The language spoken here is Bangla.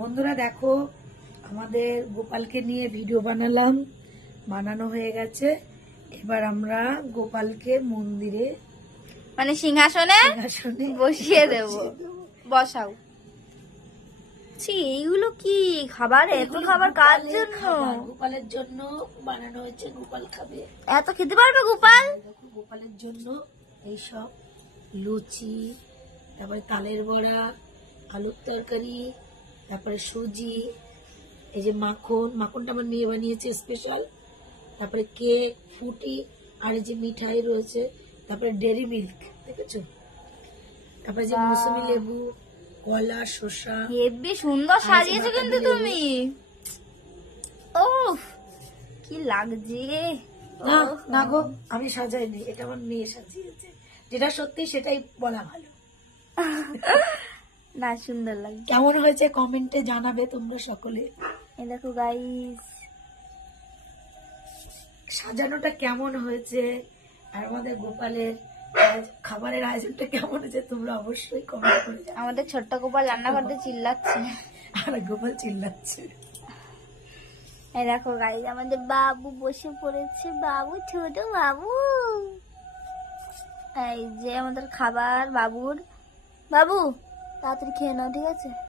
বন্ধুরা দেখো, আমাদের গোপালকে নিয়ে ভিডিও বানালাম, বানানো হয়ে গেছে। এবার আমরা গোপালকে মন্দিরে মানে সিংহাসনে বসিয়ে দেব। বসাও। এইগুলো কি খাবার? এত খাবার কার জন্য? গোপালের জন্য বানানো হয়েছে। গোপাল খাবে। এত খেতে পারবে গোপাল? দেখো, গোপালের জন্য এইসব লুচি, তারপরে তালের বড়া, আলুর তরকারি, তারপরে সুজি, এই যে মাখনটা আমার মেয়ে বানিয়েছে স্পেশাল, তারপরে কেক, ফুটি, আর এই যে মিঠাই রয়েছে, তারপরে ডেরি মিল্ক দেখেছো, তারপরে যে মৌসুমী লেবু, কলা, শসা। হেব্বি সুন্দর সাজিয়েছো কিন্তু তুমি। ওফ, কি লাগছে। না গো, আমি সাজাইনি, এটা আমার মেয়ে সাজিয়েছে। যেটা সত্যি সেটাই বলা ভালো। না, সুন্দর লাগে। কেমন হয়েছে কমেন্টে জানাবে তোমরা সকলে। এই দেখো গাইস, সাজানোটা কেমন হয়েছে আর আমাদের গোপালের খাবারের আয়োজনটা কেমন হয়েছে তোমরা অবশ্যই কমেন্ট করে জানাবে। আমাদের ছোট্ট গোপাল রান্না করতে চিল্লাচ্ছে আর গোপাল চিল্লাচ্ছে। এই দেখো গাইস, আমাদের বাবু বসে পড়েছে। বাবু, ছোট বাবু। এই যে আমাদের খাবার বাবুর। বাবু, তাড়াতাড়ি খেয়ে নাও, ঠিক আছে?